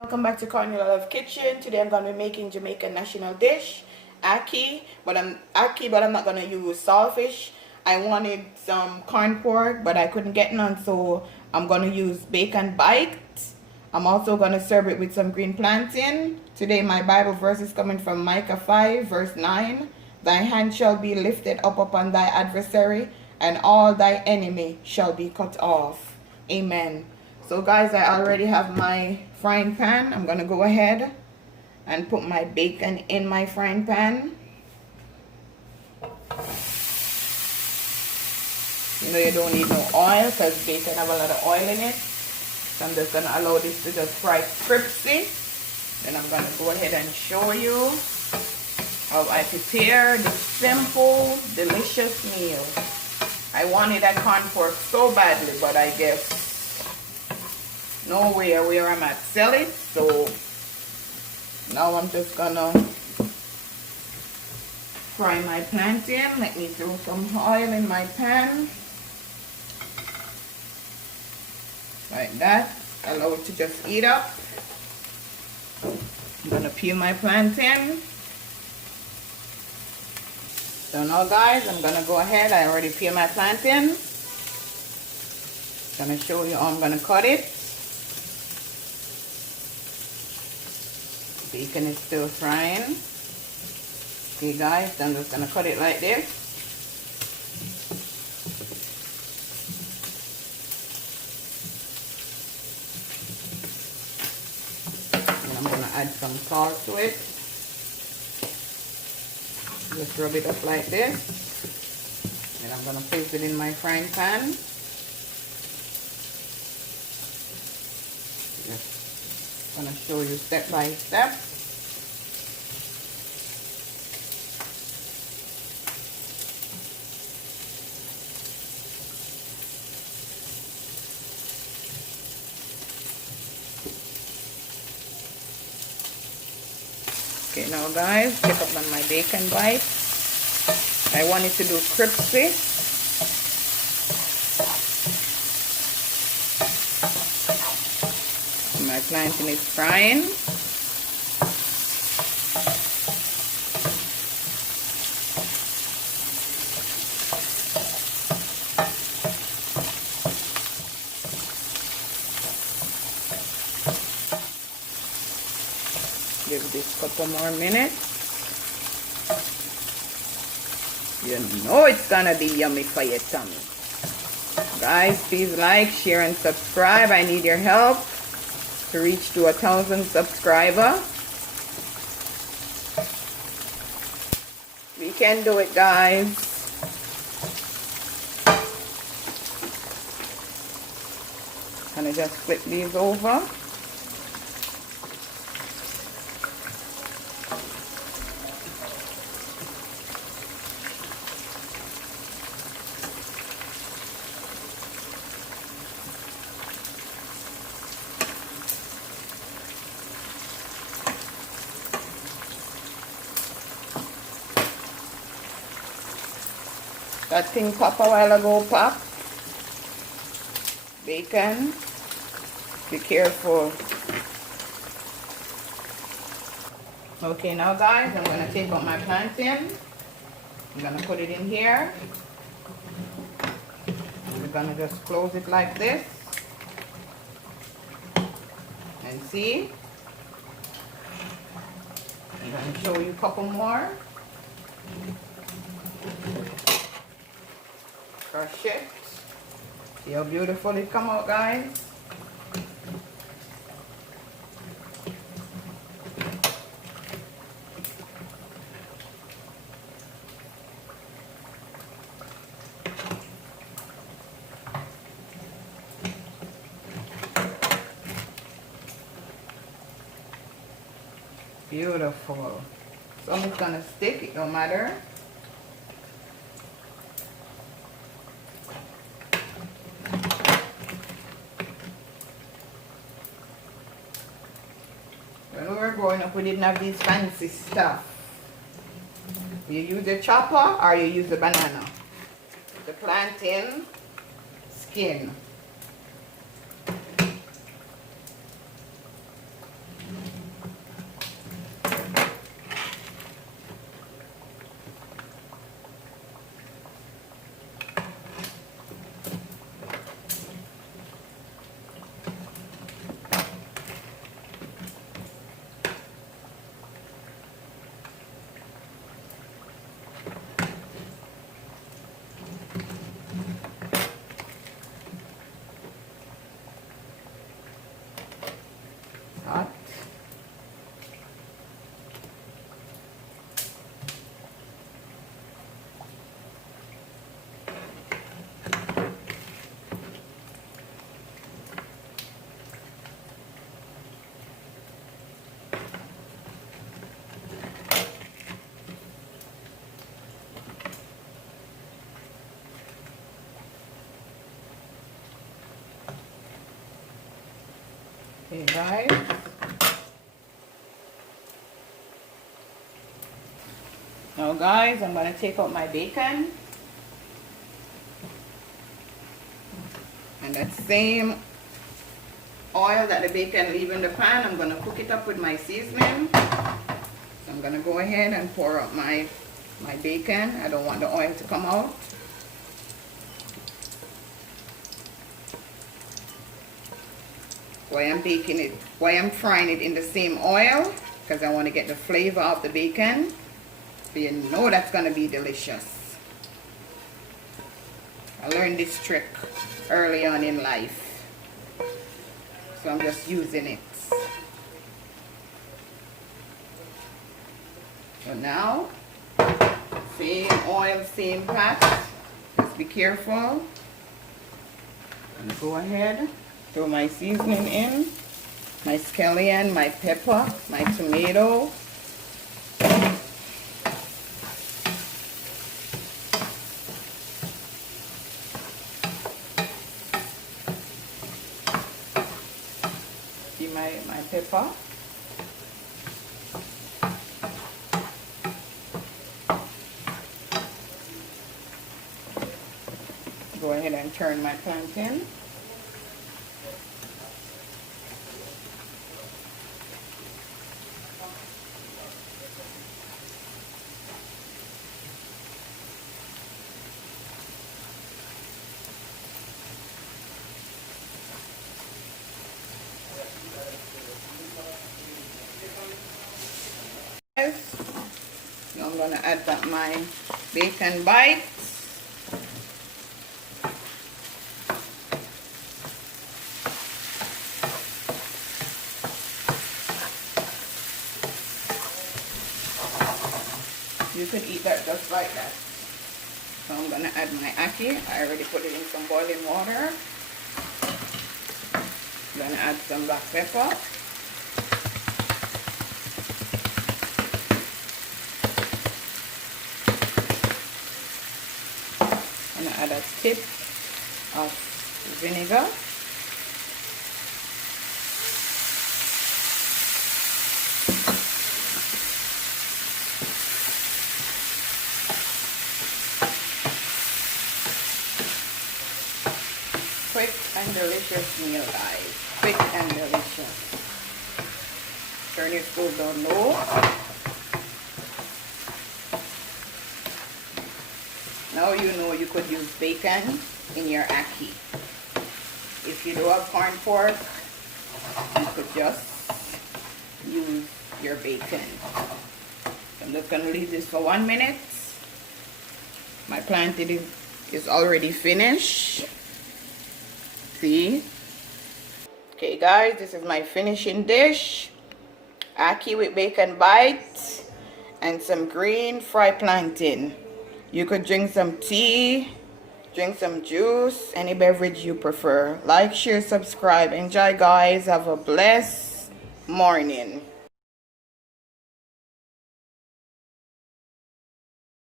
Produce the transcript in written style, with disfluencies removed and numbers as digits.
Welcome back to Cornelialove Kitchen. Today I'm going to be making Jamaican national dish, ackee, but I'm not going to use saltfish. I wanted some corn pork, but I couldn't get none, so I'm going to use bacon bite. I'm also going to serve it with some green plantain. Today my Bible verse is coming from Micah 5 verse 9. Thy hand shall be lifted up upon thy adversary, and all thy enemy shall be cut off. Amen. So guys, I already have my frying pan. I'm gonna go ahead and put my bacon in my frying pan. You know, you don't need no oil because bacon have a lot of oil in it. So I'm just gonna allow this to just fry crispy. Then I'm gonna go ahead and show you how I prepare this simple, delicious meal. I wanted that corn pork so badly, but I guess nowhere where I'm at sell it, so now I'm just gonna fry my plantain. Let me throw some oil in my pan like that. Allow it to just heat up. I'm gonna peel my plantain. So now guys, I'm gonna go ahead. I already peeled my plantain. Gonna show you how I'm gonna cut it. Bacon is still frying. Okay guys, I'm just gonna cut it like this. And I'm gonna add some salt to it. Just rub it up like this. And I'm gonna place it in my frying pan. Just gonna show you step by step. Okay, now guys, check up on my bacon bite. I want it to do crispy. My plantain is frying. Give this a couple more minutes. You know it's gonna be yummy for your tummy. Guys, please like, share, and subscribe. I need your help to reach to 1,000 subscribers. We can do it, guys. Gonna just flip these over. That thing pop a while ago, pop. Bacon. Be careful. Okay, now guys, I'm going to take out my plantain. I'm going to put it in here. We're going to just close it like this. And see? I'm going to show you a couple more. Crush it. See how beautiful it come out, guys? Beautiful. Some is gonna stick, it don't matter. When we were growing up, we didn't have these fancy stuff. You use a chopper or you use the banana. The plantain skin. hot. Okay, guys. Now, guys, I'm going to take out my bacon. And that same oil that the bacon leave in the pan, I'm going to cook it up with my seasoning. So I'm going to go ahead and pour out my bacon. I don't want the oil to come out. Why I'm frying it in the same oil, because I want to get the flavor of the bacon. So you know that's going to be delicious. I learned this trick early on in life, so I'm just using it. So now, same oil, same pot. Just be careful. And go ahead. Throw my seasoning in, my scallion, my pepper, my tomato. See my pepper. Go ahead and turn my plantain. Now I'm going to add back my bacon bites. You could eat that just like that. So I'm going to add my ackee. I already put it in some boiling water. I'm going to add some black pepper. I'm going to add a tip of vinegar. Quick and delicious meal, guys. Quick and delicious. Turn your stove down low. Now you know you could use bacon in your ackee. If you do have corn pork, you could just use your bacon. I'm just going to leave this for 1 minute. My plantain is already finished. See? Okay guys, this is my finishing dish. Ackee with bacon bites and some green fried plantain. You could drink some tea, drink some juice, any beverage you prefer. Like, share, subscribe. Enjoy guys. Have a blessed morning.